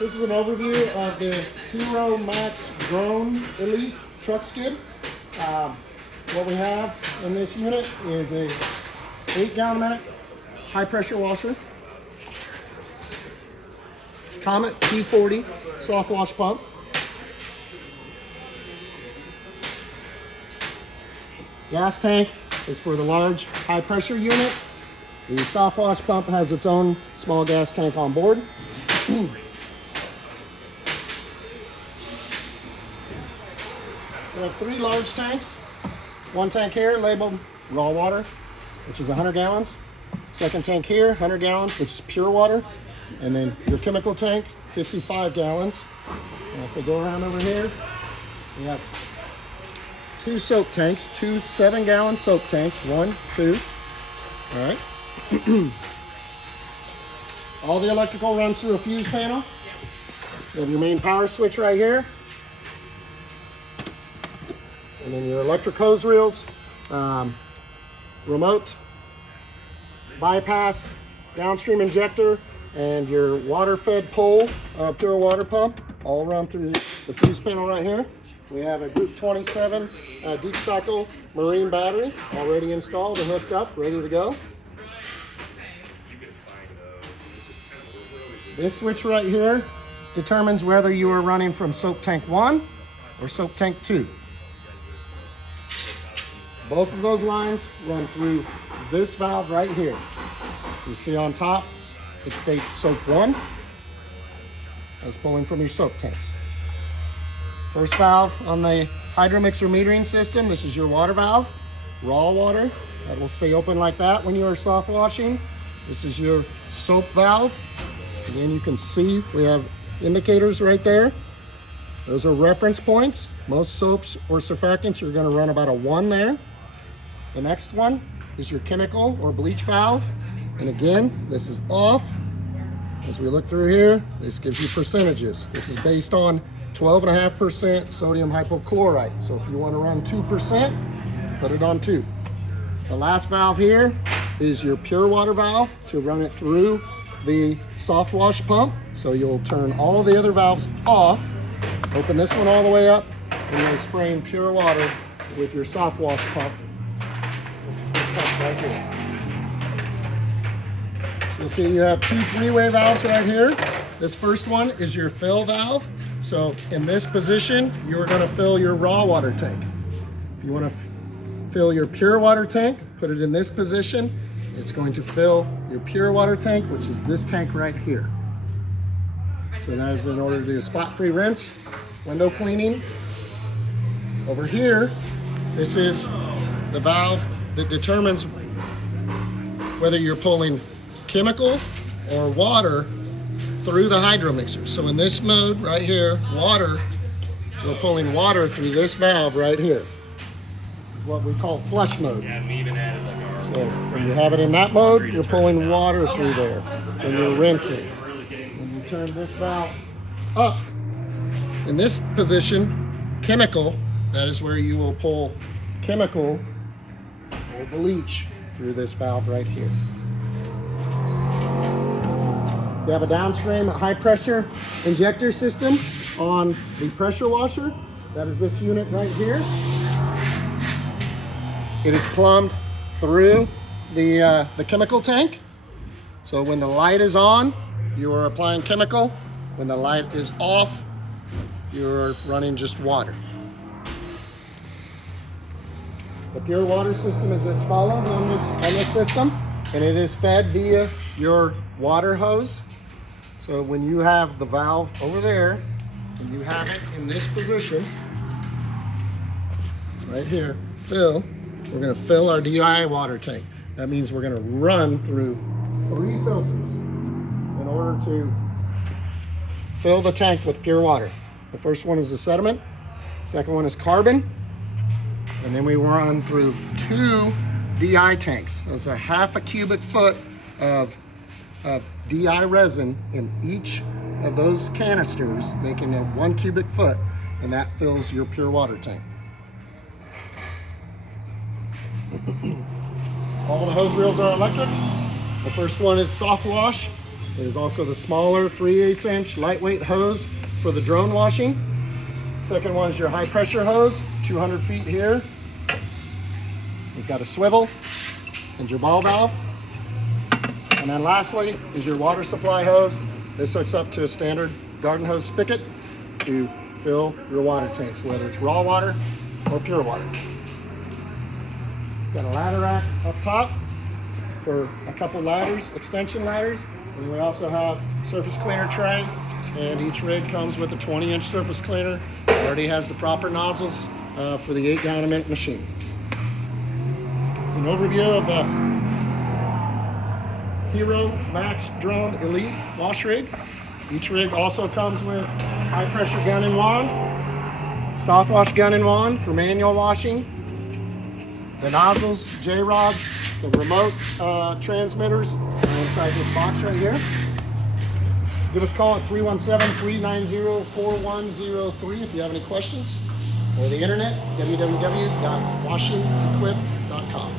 This is an overview of the Hero Max Drone Elite truck skid. What we have in this unit is a 8-gallon minute high pressure washer, Comet P40 soft wash pump, gas tank is for the large high pressure unit. The soft wash pump has its own small gas tank on board. We have 3 large tanks. One tank here labeled raw water, which is 100 gallons. Second tank here, 100 gallons, which is pure water. And then your chemical tank, 55 gallons. And if we go around over here, we have 2 soak tanks, 2 7-gallon soak tanks, 1, 2. All right. All the electrical runs through a fuse panel. You have your main power switch right here. And then your electric hose reels, remote, bypass, downstream injector, and your water-fed pole, pure water pump, all run through the fuse panel right here. We have a Group 27 deep cycle marine battery already installed and hooked up, ready to go. This switch right here determines whether you are running from soak tank 1 or soak tank 2. Both of those lines run through this valve right here. You see on top, it states soak 1. That's pulling from your soak tanks. First valve on the hydro mixer metering system, this is your water valve, raw water. That will stay open like that when you are soft washing. This is your soap valve. Again, you can see we have indicators right there. Those are reference points. Most soaps or surfactants, you're going to run about a 1 there. The next one is your chemical or bleach valve. And again, this is off. As we look through here, this gives you percentages. This is based on 12.5% sodium hypochlorite. So if you want to run 2%, put it on 2. The last valve here is your pure water valve to run it through the soft wash pump. So you'll turn all the other valves off, open this one all the way up, and you're spraying pure water with your soft wash pump. Right here. You'll see you have 2 3-way valves right here. This first one is your fill valve. So in this position, you're going to fill your raw water tank. If you want to fill your pure water tank, put it in this position. It's going to fill your pure water tank, which is this tank right here. So that is in order to do a spot-free rinse, window cleaning. Over here, this is the valve that determines whether you're pulling chemical or water through the hydro mixer. So in this mode right here, water, we're pulling water through this valve right here. This is what we call flush mode. So when you have it in that mode, you're pulling water through there when you're rinsing. When you turn this valve up, in this position, chemical, that is where you will pull chemical or bleach through this valve right here. You have a downstream high pressure injector system on the pressure washer. That is this unit right here. It is plumbed through the chemical tank. So when the light is on, you are applying chemical. When the light is off, you're running just water. The pure water system is as follows on this system, and it is fed via your water hose. So when you have the valve over there, and you have it in this position, right here, fill, we're going to fill our DI water tank. That means we're going to run through 3 filters in order to fill the tank with pure water. The first one is the sediment, second one is carbon, and then we run through 2 DI tanks. There's a half a cubic foot of DI resin in each of those canisters, making it 1 cubic foot, and that fills your pure water tank. All the hose reels are electric. The first one is soft wash. There's also the smaller 3/8 inch lightweight hose for the drone washing. Second one is your high pressure hose, 200 feet here. You've got a swivel and your ball valve. And then lastly is your water supply hose. This hooks up to a standard garden hose spigot to fill your water tanks, whether it's raw water or pure water. Got a ladder rack up top for a couple ladders, extension ladders. And we also have surface cleaner tray, and each rig comes with a 20-inch surface cleaner. It already has the proper nozzles for the 8 gallon a minute machine. It's an overview of the Hero Max Drone Elite wash rig. Each rig also comes with high pressure gun and wand, soft wash gun and wand for manual washing, the nozzles, J-rods, the remote transmitters inside this box right here. Give us a call at 317-390-4103 if you have any questions, or the internet, www.washingequip.com.